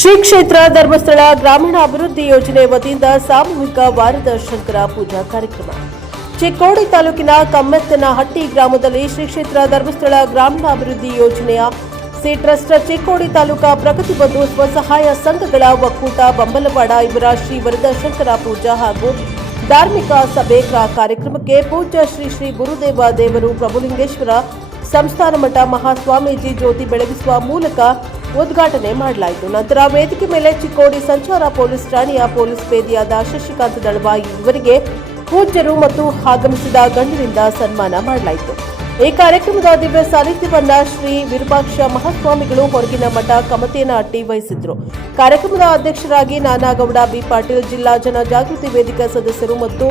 ಶ್ರೀ ಕ್ಷೇತ್ರ ಧರ್ಮಸ್ಥಳ ಗ್ರಾಮೀಣ ಅಭಿವೃದ್ಧಿ ಯೋಜನೆ ವತಿಯಿಂದ ಸಾಮೂಹಿಕ ವಾರದ ಶಂಕರ ಪೂಜಾ ಕಾರ್ಯಕ್ರಮ. ಚಿಕ್ಕೋಡಿ ತಾಲೂಕಿನ ಕಮ್ಮೆತ್ತನಹಟ್ಟಿ ಗ್ರಾಮದಲ್ಲಿ ಶ್ರೀ ಕ್ಷೇತ್ರ ಧರ್ಮಸ್ಥಳ ಗ್ರಾಮೀಣ ಅಭಿವೃದ್ಧಿ ಯೋಜನೆಯ ಸಿ ಟ್ರಸ್ಟ್ ಚಿಕ್ಕೋಡಿ ತಾಲೂಕಾ ಪ್ರಗತಿ ಬಂಧು ಸ್ವಸಹಾಯ ಸಂಘಗಳ ಒಕ್ಕೂಟ ಬಂಬಲವಾಡ ಇವರ ಶ್ರೀ ವರದ ಶಂಕರ ಪೂಜಾ ಹಾಗೂ ಧಾರ್ಮಿಕ ಸಭೆ ಕಾರ್ಯಕ್ರಮಕ್ಕೆ ಪೂಜ್ಯ ಶ್ರೀ ಶ್ರೀ ಗುರುದೇವ ದೇವರು ಪ್ರಭುಲಿಂಗೇಶ್ವರ ಸಂಸ್ಥಾನ ಮಠ ಮಹಾಸ್ವಾಮೀಜಿ ಜ್ಯೋತಿ ಬೆಳಗಿಸುವ ಮೂಲಕ ಉದ್ಘಾಟನೆ ಮಾಡಲಾಯಿತು. ನಂತರ ವೇದಿಕೆ ಮೇಲೆ ಚಿಕ್ಕೋಡಿ ಸಂಚಾರ ಪೊಲೀಸ್ ಠಾಣೆಯ ಪೊಲೀಸ್ ಪೇದೆಯಾದ ಶಶಿಕಾಂತ್ ದಳವಾಯಿ ಇವರಿಗೆ ಪೂಜ್ಯರು ಮತ್ತು ಆಗಮಿಸಿದ ಗಣ್ಯರಿಂದ ಸನ್ಮಾನ ಮಾಡಲಾಯಿತು. ಈ ಕಾರ್ಯಕ್ರಮದ ದಿವ್ಯ ಸಾನ್ನಿಧ್ಯವನ್ನ ಶ್ರೀ ವಿರೂಪಾಕ್ಷ ಮಹಾಸ್ವಾಮಿಗಳು ಹೊರಗಿನ ಮಠ ಕಮತೇನಹಟ್ಟಿ ವಹಿಸಿದ್ರು. ಕಾರ್ಯಕ್ರಮದ ಅಧ್ಯಕ್ಷರಾಗಿ ನಾನಾಗೌಡ ಬಿ ಪಾಟೀಲ್, ಜಿಲ್ಲಾ ಜನ ಜಾಗೃತಿ ವೇದಿಕೆ ಸದಸ್ಯರು ಮತ್ತು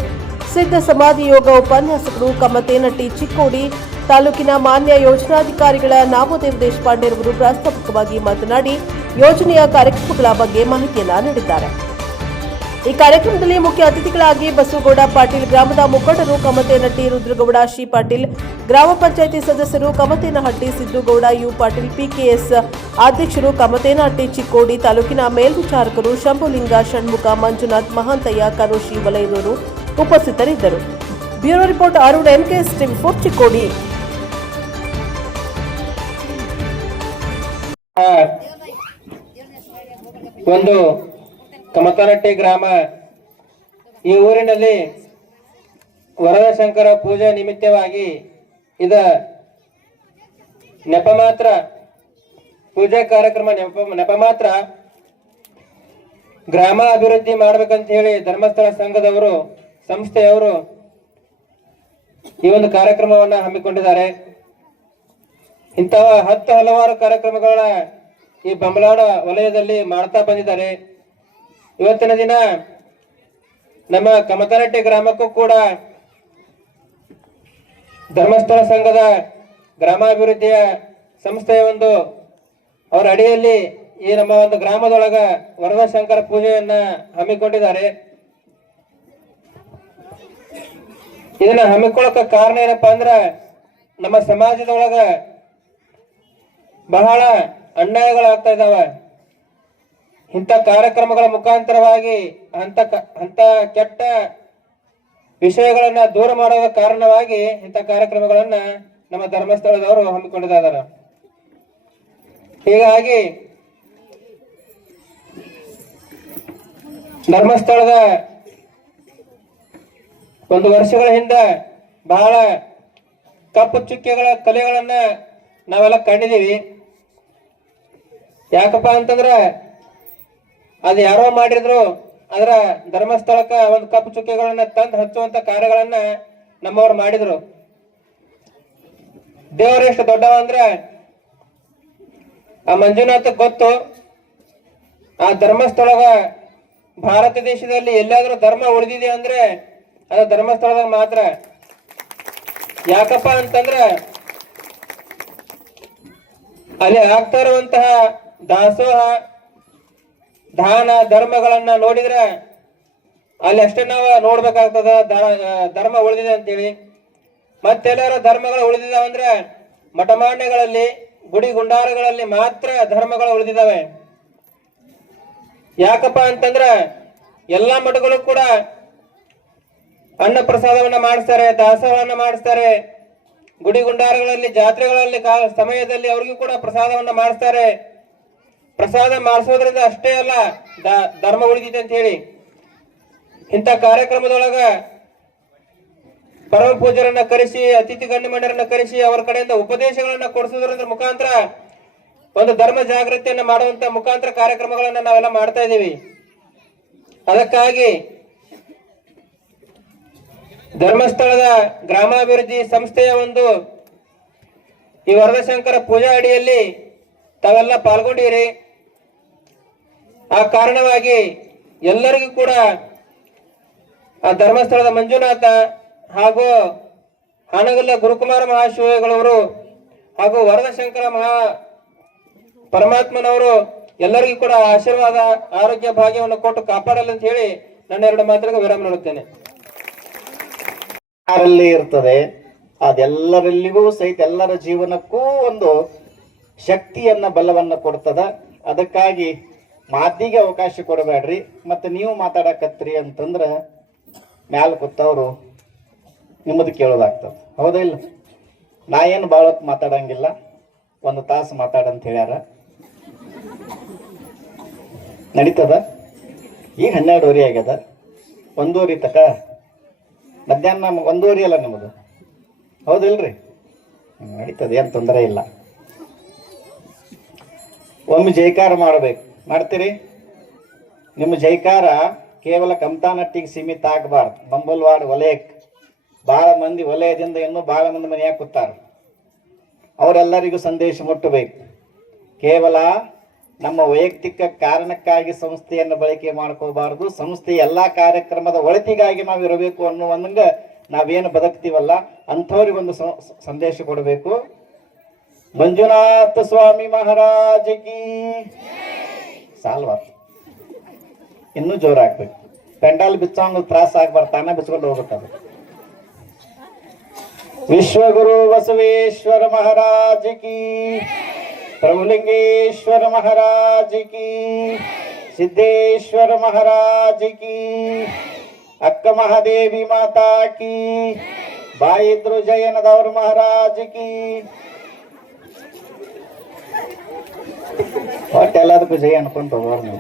ಸಿದ್ಧ ಸಮಾಧಿ ಯೋಗ ಉಪನ್ಯಾಸಕರು, ಕಮತೇನಹಟ್ಟಿ ಚಿಕ್ಕೋಡಿ ತಾಲೂಕಿನ ಮಾನ್ಯ ಯೋಜನಾಧಿಕಾರಿಗಳ ನಾಮದೇವ್ ದೇಶಪಾಂಡೆರವರು ಪ್ರಾಸ್ತಾವಿಕವಾಗಿ ಮಾತನಾಡಿ ಯೋಜನೆಯ ಕಾರ್ಯಕ್ರಮಗಳ ಬಗ್ಗೆ ಮಾಹಿತಿಯನ್ನ ನೀಡಿದ್ದಾರೆ. ಈ ಕಾರ್ಯಕ್ರಮದಲ್ಲಿ ಮುಖ್ಯ ಅತಿಥಿಗಳಾಗಿ ಬಸವಗೌಡ ಪಾಟೀಲ್, ಗ್ರಾಮದ ಮುಖಂಡರು ಕಮತೇನಹಟ್ಟಿ ರುದ್ರಗೌಡ ಶಿ ಪಾಟೀಲ್, ಗ್ರಾಮ ಪಂಚಾಯಿತಿ ಸದಸ್ಯರು ಕಮತೇನಹಟ್ಟಿ ಸಿದ್ದುಗೌಡ ಯು ಪಾಟೀಲ್, ಪಿಕೆಎಸ್ ಅಧ್ಯಕ್ಷರು ಕಮತೇನಹಟ್ಟಿ ಚಿಕ್ಕೋಡಿ ತಾಲೂಕಿನ ಮೇಲ್ವಿಚಾರಕರು ಶಂಭುಲಿಂಗ, ಷಣ್ಮುಖ, ಮಂಜುನಾಥ್, ಮಹಾಂತಯ್ಯ, ಕರೋಶಿ ವಲಯದವರು ಉಪಸ್ಥಿತರಿದ್ದರು. Bureau report Arun, NKS TV 4 Chikkodi. ಒಂದು ಕಮತನಹಟ್ಟಿ ಗ್ರಾಮ, ಈ ಊರಿನಲ್ಲಿ ವರದ ಶಂಕರ ಪೂಜೆ ನಿಮಿತ್ತವಾಗಿ ಇದ ನೆಪ ಮಾತ್ರ ಪೂಜಾ ಕಾರ್ಯಕ್ರಮ ನೆಪ ಮಾತ್ರ ಗ್ರಾಮ ಅಭಿವೃದ್ಧಿ ಮಾಡ್ಬೇಕಂತ ಹೇಳಿ ಧರ್ಮಸ್ಥಳ ಸಂಘದವರು ಸಂಸ್ಥೆಯವರು ಈ ಒಂದು ಕಾರ್ಯಕ್ರಮವನ್ನ ಹಮ್ಮಿಕೊಂಡಿದ್ದಾರೆ. ಇಂತಹ ಹಲವಾರು ಕಾರ್ಯಕ್ರಮಗಳ ಈ ಬಂಬಲಾಡ ವಲಯದಲ್ಲಿ ಮಾಡ್ತಾ ಬಂದಿದ್ದಾರೆ. ಇವತ್ತಿನ ದಿನ ನಮ್ಮ ಕಮತನಹಟ್ಟಿ ಗ್ರಾಮಕ್ಕೂ ಕೂಡ ಧರ್ಮಸ್ಥಳ ಸಂಘದ ಗ್ರಾಮಾಭಿವೃದ್ಧಿಯ ಸಂಸ್ಥೆಯ ಒಂದು ಅವರ ಅಡಿಯಲ್ಲಿ ಈ ನಮ್ಮ ಒಂದು ಗ್ರಾಮದೊಳಗ ವರದ ಶಂಕರ ಪೂಜೆಯನ್ನ ಹಮ್ಮಿಕೊಂಡಿದ್ದಾರೆ. ಇದನ್ನ ಹಮ್ಮಿಕೊಳ್ಳಕ ಕಾರಣ ಏನಪ್ಪಾ ಅಂದ್ರ ನಮ್ಮ ಸಮಾಜದೊಳಗ ಬಹಳ ಅನ್ಯಾಯಗಳಾಗ್ತಾ ಇದಾವೆ. ಇಂಥ ಕಾರ್ಯಕ್ರಮಗಳ ಮುಖಾಂತರವಾಗಿ ಅಂತ ಕೆಟ್ಟ ವಿಷಯಗಳನ್ನ ದೂರ ಮಾಡುವ ಕಾರಣವಾಗಿ ಇಂಥ ಕಾರ್ಯಕ್ರಮಗಳನ್ನ ನಮ್ಮ ಧರ್ಮಸ್ಥಳದವರು ಹಮ್ಮಿಕೊಂಡಿದ್ದಾರೆ. ಹೀಗಾಗಿ ಧರ್ಮಸ್ಥಳದ ಒಂದು ವರ್ಷಗಳ ಹಿಂದೆ ಬಹಳ ಕಪ್ಪು ಚುಕ್ಕೆಗಳ ಕಲೆಗಳನ್ನ ನಾವೆಲ್ಲ ಕಂಡಿದ್ದೀವಿ. ಯಾಕಪ್ಪ ಅಂತಂದ್ರ ಅದು ಯಾರೋ ಮಾಡಿದ್ರು, ಅದರ ಧರ್ಮಸ್ಥಳಕ್ಕ ಒಂದು ಕಪ್ಪು ಚುಕ್ಕೆಗಳನ್ನ ತಂದು ಹಚ್ಚುವಂತ ಕಾರ್ಯಗಳನ್ನ ನಮ್ಮವ್ರು ಮಾಡಿದ್ರು. ದೇವರು ಎಷ್ಟು ದೊಡ್ಡವ ಅಂದ್ರೆ ಆ ಮಂಜುನಾಥ ಗೊತ್ತು. ಆ ಧರ್ಮಸ್ಥಳಗ ಭಾರತ ದೇಶದಲ್ಲಿ ಎಲ್ಲಾದ್ರೂ ಧರ್ಮ ಉಳಿದಿದೆ ಅಂದ್ರೆ ಅದು ಧರ್ಮಸ್ಥಳದಾಗ ಮಾತ್ರ. ಯಾಕಪ್ಪ ಅಂತಂದ್ರ ಅಲ್ಲಿ ಆಗ್ತಾ ಇರುವಂತಹ ದಾಸೋಹ, ದಾನ, ಧರ್ಮಗಳನ್ನ ನೋಡಿದ್ರೆ ಅಲ್ಲಿ ಅಷ್ಟೇ ನಾವು ನೋಡ್ಬೇಕಾಗ್ತದ ಧರ್ಮ ಉಳಿದಿದೆ ಅಂತೇಳಿ. ಮತ್ತೆಲ್ಲಾರ ಧರ್ಮಗಳು ಉಳಿದಿದಾವಂದ್ರೆ ಮಠಮಾನ್ಯಗಳಲ್ಲಿ, ಗುಡಿ ಗುಂಡಾರಗಳಲ್ಲಿ ಮಾತ್ರ ಧರ್ಮಗಳು ಉಳಿದಿದ್ದಾವೆ. ಯಾಕಪ್ಪ ಅಂತಂದ್ರ ಎಲ್ಲಾ ಮಠಗಳು ಕೂಡ ಅನ್ನ ಪ್ರಸಾದವನ್ನ ಮಾಡಿಸ್ತಾರೆ, ದಾಸೋಹವನ್ನ ಮಾಡಿಸ್ತಾರೆ. ಗುಡಿ ಗುಂಡಾರಗಳಲ್ಲಿ, ಜಾತ್ರೆಗಳಲ್ಲಿ ಸಮಯದಲ್ಲಿ ಅವ್ರಿಗೂ ಕೂಡ ಪ್ರಸಾದವನ್ನ ಮಾಡಿಸ್ತಾರೆ. ಪ್ರಸಾದ ಮಾಡಿಸೋದ್ರಿಂದ ಅಷ್ಟೇ ಅಲ್ಲ, ಧರ್ಮ ಉಳಿದಿದೆ ಅಂತ ಹೇಳಿ ಇಂಥ ಕಾರ್ಯಕ್ರಮದೊಳಗ ಪರಮ ಪೂಜರನ್ನ ಕರೆಸಿ, ಅತಿಥಿ ಗಣ್ಯಮಂಡರನ್ನ ಕರೆಸಿ ಅವರ ಕಡೆಯಿಂದ ಉಪದೇಶಗಳನ್ನ ಕೊಡಿಸೋದ್ರಿಂದ ಮುಖಾಂತರ ಒಂದು ಧರ್ಮ ಜಾಗೃತಿಯನ್ನ ಮಾಡುವಂತ ಮುಖಾಂತರ ಕಾರ್ಯಕ್ರಮಗಳನ್ನ ನಾವೆಲ್ಲ ಮಾಡ್ತಾ ಇದ್ದೀವಿ. ಅದಕ್ಕಾಗಿ ಧರ್ಮಸ್ಥಳದ ಗ್ರಾಮಾಭಿವೃದ್ಧಿ ಸಂಸ್ಥೆಯ ಒಂದು ಈ ವರದ ಶಂಕರ ಪೂಜಾ ಅಡಿಯಲ್ಲಿ ತಾವೆಲ್ಲ ಪಾಲ್ಗೊಂಡಿರಿ. ಆ ಕಾರಣವಾಗಿ ಎಲ್ಲರಿಗೂ ಕೂಡ ಆ ಧರ್ಮಸ್ಥಳದ ಮಂಜುನಾಥ ಹಾಗೂ ಹಾನಗಲ್ಲ ಗುರುಕುಮಾರ ಮಹಾಶಿವಗಳವರು ಹಾಗೂ ವರದ ಶಂಕರ ಮಹಾ ಪರಮಾತ್ಮನವರು ಎಲ್ಲರಿಗೂ ಕೂಡ ಆಶೀರ್ವಾದ, ಆರೋಗ್ಯ, ಭಾಗ್ಯವನ್ನು ಕೊಟ್ಟು ಕಾಪಾಡಲ್ಲ ಅಂತ ಹೇಳಿ ನನ್ನ 2 ಮಾತುಗಳಿಗೆ ವಿರಾಮ ನೀಡುತ್ತೇನೆ. ಯಾರಲ್ಲಿ ಇರ್ತದೆ ಅದೆಲ್ಲರಲ್ಲಿಗೂ ಸಹಿತ ಎಲ್ಲರ ಜೀವನಕ್ಕೂ ಒಂದು ಶಕ್ತಿಯನ್ನ ಬಲವನ್ನ ಕೊಡ್ತದ. ಅದಕ್ಕಾಗಿ ಮಾತಿಗೆ ಅವಕಾಶ ಕೊಡಬೇಡ್ರಿ. ಮತ್ತೆ ನೀವು ಮಾತಾಡಕತ್ರಿ ಅಂತಂದ್ರ ಮ್ಯಾಲ ಕೂತವ್ರು ನಿಮ್ಮದು ಕೇಳೋದಾಗ್ತದೆ. ಹೌದಾ ಇಲ್ಲ? ನಾ ಏನು ಭಾಳ ಹೊತ್ತು ಮಾತಾಡಂಗಿಲ್ಲ, 1 ತಾಸು ಮಾತಾಡಂತ ಹೇಳ್ಯಾರ. ನಡೀತದ? ಈಗ 12:30 ಆಗ್ಯದ. 1:30 ತಕ ಮಧ್ಯಾಹ್ನ 1:30 ಅಲ್ಲ ನಿಮ್ಮದು? ಹೌದಿಲ್ರಿ? ನಡೀತದೆ, ಏನು ತೊಂದರೆ ಇಲ್ಲ. ಒಮ್ಮೆ ಜೈಕಾರ ಮಾಡಬೇಕು. ಮಾಡ್ತೀರಿ? ನಿಮ್ಮ ಜೈಕಾರ ಕೇವಲ ಕಮತಾನಟ್ಟಿಗೆ ಸೀಮಿತ ಆಗಬಾರ್ದು. ಬಂಬಲ್ವಾಡ ವಲಯಕ್ಕೆ ಭಾಳ ಮಂದಿ, ವಲಯದಿಂದ ಇನ್ನೂ ಭಾಳ ಮಂದಿ ಮನೆಯಾಗ ಕೂತಾರ. ಅವರೆಲ್ಲರಿಗೂ ಸಂದೇಶ ಮುಟ್ಟಬೇಕು. ಕೇವಲ ನಮ್ಮ ವೈಯಕ್ತಿಕ ಕಾರಣಕ್ಕಾಗಿ ಸಂಸ್ಥೆಯನ್ನು ಬಳಕೆ ಮಾಡ್ಕೋಬಾರ್ದು. ಸಂಸ್ಥೆ ಎಲ್ಲ ಕಾರ್ಯಕ್ರಮದ ಒಳಿತಿಗಾಗಿ ನಾವು ಇರಬೇಕು ಅನ್ನುವಂಗ ನಾವೇನು ಬದುಕ್ತೀವಲ್ಲ ಅಂಥವ್ರಿಗೊಂದು ಸಂದೇಶ ಕೊಡಬೇಕು. ಮಂಜುನಾಥ ಸ್ವಾಮಿ ಮಹಾರಾಜಕಿ ಸಾಲ್ವ ಇನ್ನೂ ಜೋರಾಗ್ಬೇಕು. ಪೆಂಡಾಲ್ ಬಿಚ್ಚೋಂಗ್ ತ್ರಾಸ ಆಗ್ಬಾರ್ದು, ತಾನೇ ಬಿಚ್ಕೊಂಡು ಹೋಗ್ಬೇಕು. ವಿಶ್ವಗುರು ಬಸವೇಶ್ವರ ಮಹಾರಾಜ ಕಿ, ಪ್ರಭುಲಿಂಗೇಶ್ವರ ಮಹಾರಾಜ ಕಿ, ಸಿದ್ದೇಶ್ವರ ಮಹಾರಾಜ ಕಿ, ಅಕ್ಕ ಮಹಾದೇವಿ ಮಾತಾ ಕಿ, ಬಾಯಿದ್ರು ಜಯನದವ್ರ ಮಹಾರಾಜ ಕಿ. ಒಟ್ಟು ಎಲ್ಲದಕ್ಕೂ ಜಯ ಅನ್ಕೊಂತ ಹೋಗೋರು ನೀವು.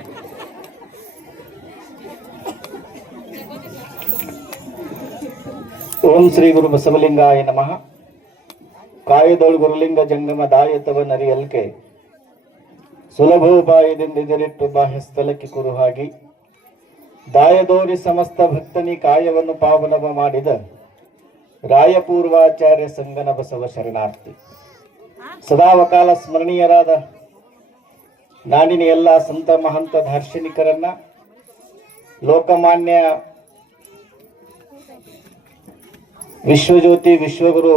ಓಂ ಶ್ರೀ ಗುರು ಬಸವಲಿಂಗಾಯ ನಮಃ. ಕಾಯದೋಳು ಗುರುಲಿಂಗ ಜಂಗಮ ದಾಯತವ ನರಿಯಲ್ಕೆ ಸುಲಭೋಪಾಯದಿಂದಿರಿಟ್ಟು ಬಾಹ್ಯ ಸ್ಥಳಕ್ಕೆ ಕುರು ಹಾಗಿ ದಾಯದೋರಿ ಸಮಸ್ತ ಭಕ್ತನಿ ಕಾಯವನ್ನು ಪಾವನವ ಮಾಡಿದ ರಾಯಪೂರ್ವಾಚಾರ್ಯ ಸಂಗನ ಬಸವ ಶರಣಾರ್ಥಿ. ಸದಾವಕಾಲ ಸ್ಮರಣೀಯರಾದ ನಾಡಿನ ಎಲ್ಲ ಸಂತ ಮಹಂತ ದಾರ್ಶನಿಕರನ್ನ, ಲೋಕಮಾನ್ಯ ವಿಶ್ವಜ್ಯೋತಿ ವಿಶ್ವಗುರು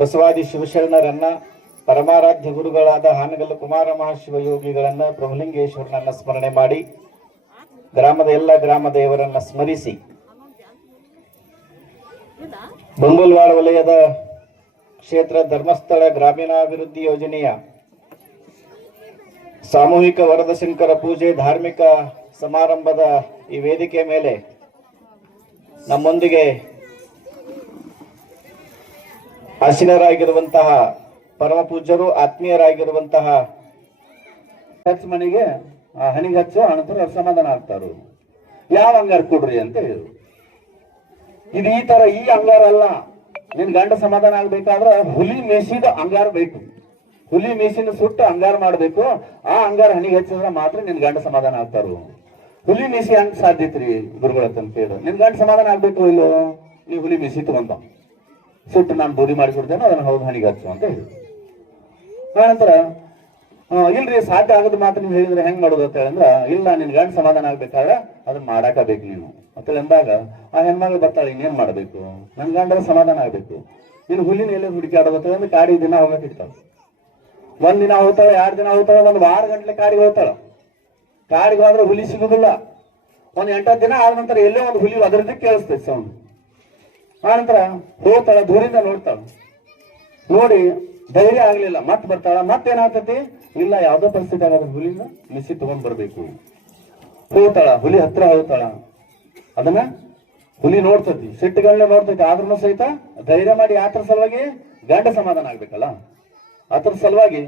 ಬಸವಾದಿ ಶಿವಶರಣರನ್ನ, ಪರಮಾರಾಧ್ಯ ಗುರುಗಳಾದ ಹಾನಗಲ್ಲು ಕುಮಾರ ಮಹಾಶಿವಯೋಗಿಗಳನ್ನ, ಪ್ರಭುಲಿಂಗೇಶ್ವರನನ್ನ ಸ್ಮರಣೆ ಮಾಡಿ, ಗ್ರಾಮದ ಎಲ್ಲ ಗ್ರಾಮ ದೇವರನ್ನ ಸ್ಮರಿಸಿ, ಬಂಬಲ್ವಾಡ ವಲಯದ ಕ್ಷೇತ್ರ ಧರ್ಮಸ್ಥಳ ಗ್ರಾಮೀಣಾಭಿವೃದ್ಧಿ ಯೋಜನೆಯ ಸಾಮೂಹಿಕ ವರದಶಂಕರ ಪೂಜೆ ಧಾರ್ಮಿಕ ಸಮಾರಂಭದ ಈ ವೇದಿಕೆ ಮೇಲೆ ನಮ್ಮೊಂದಿಗೆ ಆಸೀನರಾಗಿರುವಂತಹ ಪರಮ ಪೂಜ್ಯರು, ಆತ್ಮೀಯರಾಗಿರುವಂತಹ ಖರ್ಚು ಮನೆಗೆ ಹಣಿಗೆ ಹಚ್ಚು ಅನಂತರ ಸಮಾಧಾನ ಆಗ್ತಾರು. ಯಾವ ಅಂಗಾರ ಕೊಡ್ರಿ ಅಂತ ಹೇಳಿ. ಇದು ಈ ತರ ಈ ಅಂಗಾರ ಅಲ್ಲ. ನಿನ್ ಗಂಡ ಸಮಾಧಾನ ಆಗ್ಬೇಕಾದ್ರೆ ಹುಲಿ ಮೇಸಿದ ಅಂಗಾರ ಬೇಕು. ಹುಲಿ ಮೇಸಿನ ಸುಟ್ಟು ಅಂಗಾರ ಮಾಡ್ಬೇಕು. ಆ ಅಂಗಾರ ಹಣಿಗೆ ಹಚ್ಚಿದ್ರೆ ಮಾತ್ರ ನಿನ್ ಗಂಡ ಸಮಾಧಾನ ಆಗ್ತಾರು. ಹುಲಿ ಮೇಸಿ ಹಂಗ ಸಾಧ್ಯತ್ರಿ ಗುರುಗಳತ್ತ ಅಂತ ಹೇಳಿ. ನಿನ್ ಗಂಡ ಸಮಾಧಾನ ಆಗ್ಬೇಕು ಇಲ್ಲೋ, ನೀವು ಹುಲಿ ಮೇಸಿ ತಗೊಂಡ ಸುಟ್ಟು ನಾನು ಬೂದಿ ಮಾಡಿಕೊಡ್ತೇನೆ, ಅದನ್ನ ಹೌದು ಹಣಿಗೆ ಹಚ್ಚು ಅಂತ ಹೇಳಿ. ಆನಂತರ ಇಲ್ರಿ ಸಾಧ್ಯ ಆಗದ ಮಾತ್ರ ನೀವು ಹೇಳಿದ್ರೆ ಹೆಂಗ್ ಮಾಡೋದು ಅಂತ ಹೇಳಿದ್ರ, ಇಲ್ಲ ನಿನ್ ಗಂಡ ಸಮಾಧಾನ ಆಗ್ಬೇಕಾದ್ರೆ ಅದನ್ನ ಮಾಡಾಕಬೇಕು ನೀನು ಅಂತ ಅಂದಾಗ ಆ ಹೆಣ್ಮಗಳು ಬರ್ತಾಳೆ, ಇನ್ನೇನ್ ಮಾಡ್ಬೇಕು, ನನ್ ಗಂಡರ ಸಮಾಧಾನ ಆಗ್ಬೇಕು. ನೀನು ಹುಲಿನ ಎಲ್ಲ ಹುಡುಕಾಡೋದು ಅಂದ್ರೆ ಕಾಡಿಗೆ ದಿನ ಹೋಗಕ್ ಇರ್ತಾಳೆ. 1 ದಿನ ಹೋಗ್ತಾಳೆ, 2 ದಿನ ಹೋಗ್ತಾಳೆ, 1 ವಾರ ಗಂಟ್ಲೆ ಕಾಡಿಗೆ ಹೋಗ್ತಾಳ. ಕಾಡಿಗೆ ಹೋದ್ರೆ ಹುಲಿ ಸಿಗುದಿಲ್ಲ. 1 8 ದಿನ ಆದ ನಂತರ ಎಲ್ಲೇ ಒಂದು ಹುಲಿ ಅದರದ್ದು ಕೇಳಿಸ್ತೈತೆ ಸೌಂಡ್. ಆನಂತರ ಹೋಗ್ತಾಳ, ದೂರಿಂದ ನೋಡ್ತಾಳ. ನೋಡಿ ಧೈರ್ಯ ಆಗ್ಲಿಲ್ಲ, ಮತ್ ಬರ್ತಾಳ. ಮತ್ತೇನಾಗ್ತತಿ, ಇಲ್ಲ ಯಾವ್ದೋ ಪರಿಸ್ಥಿತಿ ಆಗದ ಹುಲಿನ ಮಿಸಿ ತಗೊಂಡ್ ಬರ್ಬೇಕು. ಹೋಗ್ತಾಳ, ಹುಲಿ ಹತ್ರ ಹೋಗ್ತಾಳ. ಅದನ್ನ ಹುಲಿ ನೋಡ್ತತಿ, ಸಿಟ್ಟುಗಳನ್ನ ನೋಡ್ತೈತಿ. ಆದ್ರೂ ಸಹಿತ ಧೈರ್ಯ ಮಾಡಿ ಯಾತ್ರ ಸಲುವಾಗಿ ಗಂಡ ಸಮಾಧಾನ ಆಗ್ಬೇಕಲ್ಲ, ಅದ್ರ ಸಲುವಾಗಿ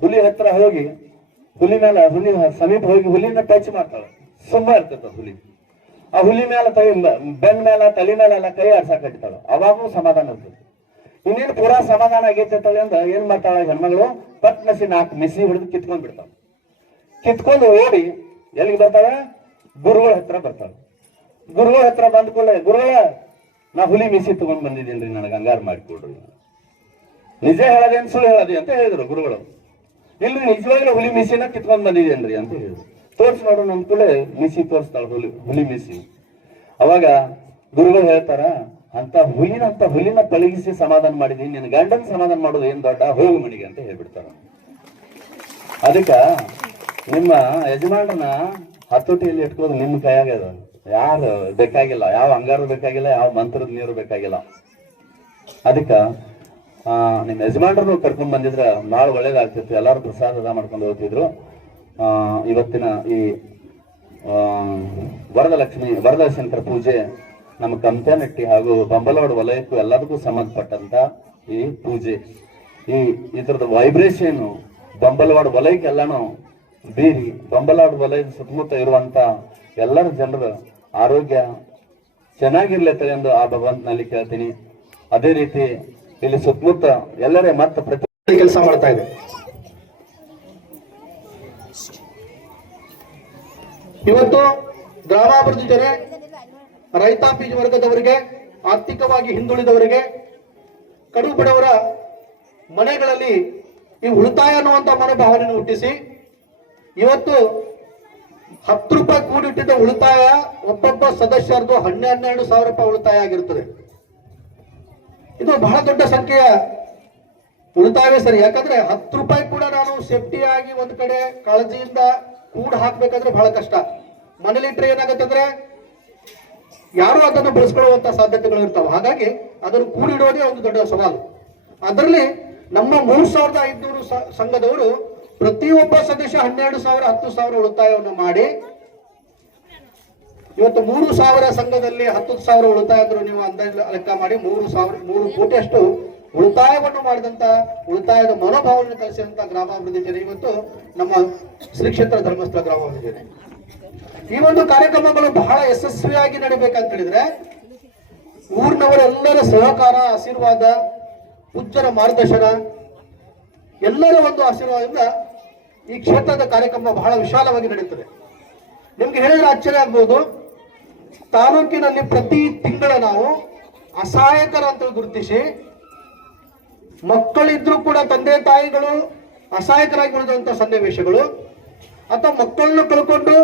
ಹುಲಿ ಹತ್ರ ಹೋಗಿ ಹುಲಿ ಸಮೀಪ ಹೋಗಿ ಹುಲಿನ ಟಚ್ ಮಾಡ್ತಾಳ. ಸುಮ್ಮ ಇರ್ತೈತ ಹುಲಿ. ಆ ಹುಲಿ ಮೇಲೆ ಬೆನ್ ಮೇಲೆ ತಲೆ ಮೇಲೆಲ್ಲ ಕೈ ಆಡ್ಸಾಕ್ ಕಟ್ತಾಳ. ಅವಾಗೂ ಸಮಾಧಾನ ಇರ್ತೈತಿ. ಇನ್ನೇನು ಪೂರಾ ಸಮಾಧಾನ ಆಗೈತೆ ಅಂದ ಏನ್ ಮಾಡ್ತಾಳ ಹೆಣ್ಮಗಳು, ಪಟ್ನಸಿ 4 ಮಿಸಿ ಹಿಡಿದು ಕಿತ್ಕೊಂಡ್ ಬಿಡ್ತಾಳ. ಕಿತ್ಕೊಂಡು ಓಡಿ ಎಲ್ಲಿಗೆ ಬರ್ತಾಳ, ಗುರುಗಳ ಹತ್ರ ಬರ್ತಾಳ. ಗುರುಗಳ ಹತ್ರ ಬಂದ ಕೂಡಲೇ, ಗುರುಗಳ ನಾ ಹುಲಿ ಮಿಸಿ ತಗೊಂಡ್ ಬಂದಿದ್ದೀನ್ರಿ, ನನಗೆ ಅಂಗಾರ ಮಾಡಿಕೊಡ್ರಿ. ನಿಜ ಹೇಳದೇನ್ ಸುಳ್ಳು ಹೇಳದಿ ಅಂತ ಹೇಳಿದ್ರು ಗುರುಗಳು. ಇಲ್ರಿ ನಿಜವಾಗ್ಲೂ ಹುಲಿ ಮಿಸಿನ ಕಿತ್ಕೊಂಡ್ ಬಂದಿದ್ದೇನ್ರಿ ಅಂತ ಹೇಳಿದ್ರು. ತೋರ್ಸಿ ನೋಡು ನಮ್ ಕೂಡಲೇ ಮಿಸಿ ತೋರಿಸ್ತಾಳ, ಹುಲಿ ಮಿಸಿ. ಅವಾಗ ಗುರುಗಳು ಹೇಳ್ತಾರ, ಅಂತ ಹುಲಿನ ಪಳಗಿಸಿ ಸಮಾಧಾನ ಮಾಡಿದೀನಿ, ನಿನ್ನ ಗಂಡನ ಸಮಾಧಾನ ಮಾಡೋದು ಏನ್ ದೊಡ್ಡ, ಹೋಗು ಮನೆಗೆ ಅಂತ ಹೇಳ್ಬಿಡ್ತಾರ. ಅದಕ್ಕ ನಿಮ್ಮ ಯಜಮಾನರನ್ನ ಹತೋಟಿಯಲ್ಲಿ ಇಟ್ಕೋದು ನಿಮ್ಮ ಕೈಯಾಗ. ಯಾರು ಬೇಕಾಗಿಲ್ಲ, ಯಾವ ಅಂಗಾರ ಬೇಕಾಗಿಲ್ಲ, ಯಾವ ಮಂತ್ರದ ನೀರು ಬೇಕಾಗಿಲ್ಲ. ಅದಕ್ಕ ನಿಮ್ಮ ಯಜಮಾನರನ್ನು ಕರ್ಕೊಂಡ್ ಬಂದಿದ್ರ ಭಾಳ ಒಳ್ಳೇದಾಗ್ತಿತ್ತು. ಎಲ್ಲಾರು ಪ್ರಸಾದ ಮಾಡ್ಕೊಂಡು ಹೋಗ್ತಿದ್ರು. ಇವತ್ತಿನ ಈ ವರದಶಂಕರ ಪೂಜೆ ನಮ್ಮ ಕಂಪ್ಯಾನಟ್ಟಿ ಹಾಗೂ ಬಂಬಲವಾಡ ವಲಯಕ್ಕೂ ಎಲ್ಲದಕ್ಕೂ ಸಂಬಂಧಪಟ್ಟಂತ ಈ ಪೂಜೆ. ಇದ್ರದ ವೈಬ್ರೇಷನ್ ಬಂಬಲವಾಡ ವಲಯಕ್ಕೆಲ್ಲಾನು ಬೀರಿ ಬಂಬಲವಾಡ ವಲಯದ ಸುತ್ತಮುತ್ತ ಇರುವಂತ ಎಲ್ಲರ ಜನರ ಆರೋಗ್ಯ ಚೆನ್ನಾಗಿರ್ಲತ್ತವೆ ಎಂದು ಆ ಭಗವಂತನಲ್ಲಿ ಕೇಳ್ತೀನಿ. ಅದೇ ರೀತಿ ಇಲ್ಲಿ ಸುತ್ತಮುತ್ತ ಎಲ್ಲರೇ ಮತ್ತೆ ಪ್ರತಿ ಕೆಲಸ ಮಾಡ್ತಾ ಇದೆ. ಇವತ್ತು ಗ್ರಾಮಾಭಿವೃದ್ಧಿ ಜನ ರೈತಾಪಿ ವರ್ಗದವರಿಗೆ, ಆರ್ಥಿಕವಾಗಿ ಹಿಂದುಳಿದವರಿಗೆ, ಕಡು ಬಡವರ ಮನೆಗಳಲ್ಲಿ ಈ ಉಳಿತಾಯ ಅನ್ನುವಂತ ಮನೋಭಾವನೆಯನ್ನು ಹುಟ್ಟಿಸಿ ಇವತ್ತು 10 ರೂಪಾಯಿ ಕೂಡಿಟ್ಟಿದ್ದ ಉಳಿತಾಯ ಒಬ್ಬೊಬ್ಬ ಸದಸ್ಯರದು 12,000 ರೂಪಾಯಿ ಉಳಿತಾಯ ಆಗಿರುತ್ತದೆ. ಇದು ಬಹಳ ದೊಡ್ಡ ಸಂಖ್ಯೆಯ ಉಳಿತಾಯವೇ ಸರಿ. ಯಾಕಂದ್ರೆ 10 ರೂಪಾಯಿ ಕೂಡ ನಾನು ಸೇಫ್ಟಿ ಆಗಿ ಒಂದ್ ಕಡೆ ಕಾಳಜಿಯಿಂದ ಕೂಡ ಹಾಕ್ಬೇಕಾದ್ರೆ ಬಹಳ ಕಷ್ಟ. ಮನೇಲಿಟ್ರೆ ಏನಾಗುತ್ತೆ ಅಂದ್ರೆ ಯಾರು ಅದನ್ನು ಬೆಳೆಸ್ಕೊಳ್ಳುವಂತ ಸಾಧ್ಯತೆಗಳು ಇರ್ತಾವೆ. ಹಾಗಾಗಿ ಅದನ್ನು ಕೂಡಿಡೋದೇ ಒಂದು ದೊಡ್ಡ ಸವಾಲು. ಅದರಲ್ಲಿ ನಮ್ಮ 3,500 ಸಂಘದವರು ಪ್ರತಿಯೊಬ್ಬ ಸದಸ್ಯ 12,000 10,000 ಉಳಿತಾಯವನ್ನು ಮಾಡಿ ಇವತ್ತು 3,000 ಸಂಘದಲ್ಲಿ 10,000 ಉಳಿತಾಯ ಅಂದ್ರೂ ನೀವು ಅಂದಾಜು ಲೆಕ್ಕ ಮಾಡಿ 3 ಕೋಟಿಯಷ್ಟು ಉಳಿತಾಯವನ್ನು ಮಾಡಿದಂತ ಉಳಿತಾಯದ ಮನೋಭಾವನೆ ಕಲಿಸಿದಂತ ಗ್ರಾಮಾಭಿವೃದ್ಧಿ ಜನ ಇವತ್ತು ನಮ್ಮ ಶ್ರೀ ಕ್ಷೇತ್ರ ಧರ್ಮಸ್ಥಳ ಗ್ರಾಮಾಭಿವೃದ್ಧಿ ಜನ. ಈ ಒಂದು ಕಾರ್ಯಕ್ರಮಗಳು ಬಹಳ ಯಶಸ್ವಿಯಾಗಿ ನಡೀಬೇಕಂತ ಹೇಳಿದ್ರೆ ಊರಿನವರೆಲ್ಲರ ಸಹಕಾರ, ಆಶೀರ್ವಾದ, ಪೂಜ್ಯರ ಮಾರ್ಗದರ್ಶನ, ಎಲ್ಲರ ಒಂದು ಆಶೀರ್ವಾದದಿಂದ ಈ ಕ್ಷೇತ್ರದ ಕಾರ್ಯಕ್ರಮ ಬಹಳ ವಿಶಾಲವಾಗಿ ನಡೀತದೆ. ನಿಮ್ಗೆ ಹೇಳಿದ್ರೆ ಆಶ್ಚರ್ಯ ಆಗ್ಬೋದು, ತಾಲೂಕಿನಲ್ಲಿ ಪ್ರತಿ ತಿಂಗಳ ನಾವು ಅಸಹಾಯಕರ ಅಂತ ಗುರುತಿಸಿ ಮಕ್ಕಳಿದ್ರು ಕೂಡ ತಂದೆ ತಾಯಿಗಳು ಅಸಹಾಯಕರಾಗಿ ಉಳಿದಂತ ಸನ್ನಿವೇಶಗಳು, ಅಥವಾ ಮಕ್ಕಳನ್ನು ಕಳ್ಕೊಂಡು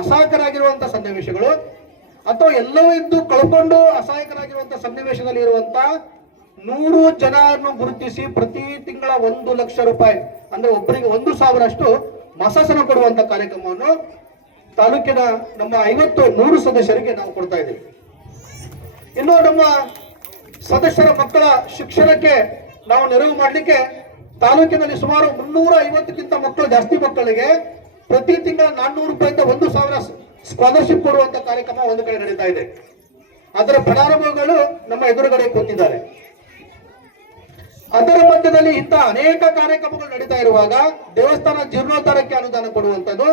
ಅಸಹಾಯಕರಾಗಿರುವಂತಹ ಸನ್ನಿವೇಶಗಳು, ಅಥವಾ ಎಲ್ಲವೂ ಇದ್ದು ಕಳ್ಕೊಂಡು ಅಸಹಾಯಕರಾಗಿರುವಂತಹ ಸನ್ನಿವೇಶದಲ್ಲಿ ಇರುವಂತ 100 ಜನರನ್ನು ಗುರುತಿಸಿ ಪ್ರತಿ ತಿಂಗಳ 1 ಲಕ್ಷ ರೂಪಾಯಿ ಅಂದ್ರೆ ಒಬ್ಬರಿಗೆ 1,000 ಅಷ್ಟು ಮಾಸಾಸನ ಕೊಡುವಂತ ಕಾರ್ಯಕ್ರಮವನ್ನು ತಾಲೂಕಿನ ನಮ್ಮ 100 ಸದಸ್ಯರಿಗೆ ನಾವು ಕೊಡ್ತಾ ಇದ್ದೀವಿ. ಇನ್ನು ನಮ್ಮ ಸದಸ್ಯರ ಮಕ್ಕಳ ಶಿಕ್ಷಣಕ್ಕೆ ನಾವು ನೆರವು ಮಾಡಲಿಕ್ಕೆ ತಾಲೂಕಿನಲ್ಲಿ ಸುಮಾರು 350ಕ್ಕಿಂತ ಮಕ್ಕಳು ಜಾಸ್ತಿ ಮಕ್ಕಳಿಗೆ ಪ್ರತಿ ತಿಂಗಳ 400 ರೂಪಾಯಿಂದ 1,000 ಸ್ಕಾಲರ್ಶಿಪ್ ಕೊಡುವಂತ ಕಾರ್ಯಕ್ರಮ ಒಂದು ಕಡೆ ನಡೀತಾ ಇದೆ. ಅದರ ಫಲಾನುಭವಿಗಳು ನಮ್ಮ ಎದುರುಗಡೆ ಕೂತಿದ್ದಾರೆ. ಅದರ ಮಧ್ಯದಲ್ಲಿ ಇಂಥ ಅನೇಕ ಕಾರ್ಯಕ್ರಮಗಳು ನಡೀತಾ ಇರುವಾಗ ದೇವಸ್ಥಾನ ಜೀರ್ಣೋದ್ಧಾರಕ್ಕೆ ಅನುದಾನ ಕೊಡುವಂಥದ್ದು,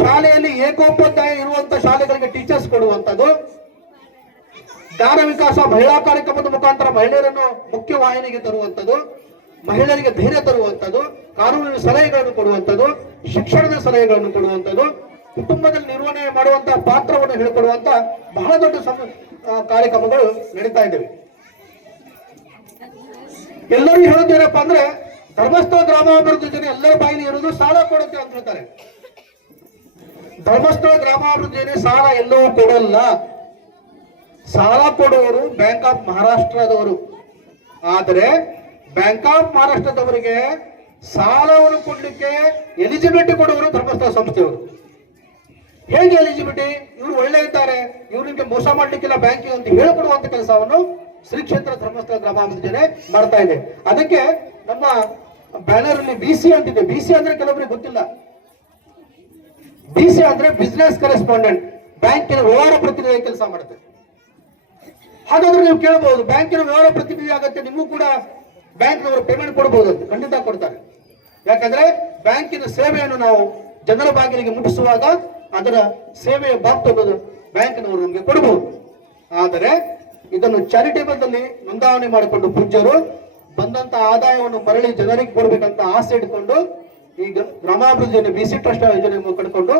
ಶಾಲೆಯಲ್ಲಿ ಏಕೋಪಾಧ್ಯಾಯ ಇರುವಂತ ಶಾಲೆಗಳಿಗೆ ಟೀಚರ್ಸ್ ಕೊಡುವಂಥದ್ದು, ಜ್ಞಾನ ವಿಕಾಸ ಮಹಿಳಾ ಕಾರ್ಯಕ್ರಮದ ಮುಖಾಂತರ ಮಹಿಳೆಯರನ್ನು ಮುಖ್ಯ ವಾಹಿನಿಗೆ ತರುವಂಥದ್ದು, ಮಹಿಳೆಯರಿಗೆ ಧೈರ್ಯ ತರುವಂಥದ್ದು, ಕಾನೂನಿನ ಸಲಹೆಗಳನ್ನು ಕೊಡುವಂಥದ್ದು, ಶಿಕ್ಷಣದ ಸಲಹೆಗಳನ್ನು ಕೊಡುವಂಥದ್ದು, ಕುಟುಂಬದಲ್ಲಿ ನಿರ್ವಹಣೆ ಮಾಡುವಂತಹ ಪಾತ್ರವನ್ನು ಹೇಳಿಕೊಡುವಂತ ಬಹಳ ದೊಡ್ಡ ಕಾರ್ಯಕ್ರಮಗಳು ನಡೀತಾ ಇದ್ದೇವೆ. ಎಲ್ಲರೂ ಹೇಳೋದೇನಪ್ಪ ಅಂದ್ರೆ ಧರ್ಮಸ್ಥಳ ಗ್ರಾಮಾಭಿವೃದ್ಧಿ ಜನ ಎಲ್ಲರ ಬಾಯಿಲಿ ಇರೋದು ಸಾಲ ಕೊಡುತ್ತೆ ಅಂತ ಹೇಳ್ತಾರೆ. ಧರ್ಮಸ್ಥಳ ಗ್ರಾಮಾಭಿವೃದ್ಧಿ ಜನ ಸಾಲ ಎಲ್ಲವೂ ಕೊಡಲ್ಲ. ಸಾಲ ಕೊಡುವವರು ಬ್ಯಾಂಕ್ ಆಫ್ ಮಹಾರಾಷ್ಟ್ರದವರು. ಆದರೆ ಬ್ಯಾಂಕ್ ಆಫ್ ಮಹಾರಾಷ್ಟ್ರದವರಿಗೆ ಸಾಲವನ್ನು ಕೊಡ್ಲಿಕ್ಕೆ ಎಲಿಜಿಬಿಲಿಟಿ ಕೊಡುವವರು ಧರ್ಮಸ್ಥಳ ಸಂಸ್ಥೆಯವರು. ಹೇಗೆ ಎಲಿಜಿಬಿಲಿಟಿ? ಇವರು ಒಳ್ಳೆ ಇದ್ದಾರೆ, ಇವ್ರಿಗೆ ಮೋಸ ಮಾಡ್ಲಿಕ್ಕಿಲ್ಲ ಬ್ಯಾಂಕಿಗೆ ಅಂತ ಹೇಳಿಕೊಡುವಂತ ಕೆಲಸವನ್ನು ಶ್ರೀ ಕ್ಷೇತ್ರ ಧರ್ಮಸ್ಥಳ ಗ್ರಾಮಾಭಿವೃದ್ಧಿ ಜನ ಮಾಡ್ತಾ ಇದೆ. ಅದಕ್ಕೆ ನಮ್ಮ ಬ್ಯಾನರ್ ಅಲ್ಲಿ BC ಅಂತಿದೆ. BC ಅಂದ್ರೆ ಕೆಲವರಿಗೆ ಗೊತ್ತಿಲ್ಲ. BC ಅಂದ್ರೆ ಬಿಸಿನೆಸ್ ಕರೆಸ್ಪಾಂಡೆಂಟ್, ಬ್ಯಾಂಕಿನ ವ್ಯವಹಾರ ಪ್ರತಿನಿಧಿ ಕೆಲಸ ಮಾಡುತ್ತೆ. ಹಾಗಾದ್ರೆ ನೀವು ಕೇಳಬಹುದು, ಬ್ಯಾಂಕಿನ ವ್ಯವಹಾರ ಪ್ರತಿನಿಧಿ ಆಗತ್ತೆ, ನಿಮಗೂ ಕೂಡ ಬ್ಯಾಂಕ್ನವರು ಪೇಮೆಂಟ್ ಕೊಡಬಹುದು ಅಂತ. ಖಂಡಿತ ಕೊಡ್ತಾರೆ. ಯಾಕಂದ್ರೆ ಬ್ಯಾಂಕಿನ ಸೇವೆಯನ್ನು ನಾವು ಜನರ ಬಾಗಿಲಿಗೆ ಮುಟ್ಟಿಸುವಾಗ ಅದರ ಸೇವೆಯ ಬಾಬ್ತನ್ನು ಬ್ಯಾಂಕಿನವರು ನಮಗೆ ಕೊಡಬಹುದು. ಆದರೆ ಇದನ್ನು ಚಾರಿಟೇಬಲ್ ದಲ್ಲಿ ನೋಂದಾವಣೆ ಮಾಡಿಕೊಂಡು ಪೂಜ್ಯರು ಬಂದಂತ ಆದಾಯವನ್ನು ಮರಳಿ ಜನರಿಗೆ ಕೊಡಬೇಕಂತ ಆಸೆ ಇಟ್ಕೊಂಡು ಈಗ ಗ್ರಾಮಾಭಿವೃದ್ಧಿ BC ಟ್ರಸ್ಟ್ ಯೋಜನೆ ಕಟ್ಕೊಂಡು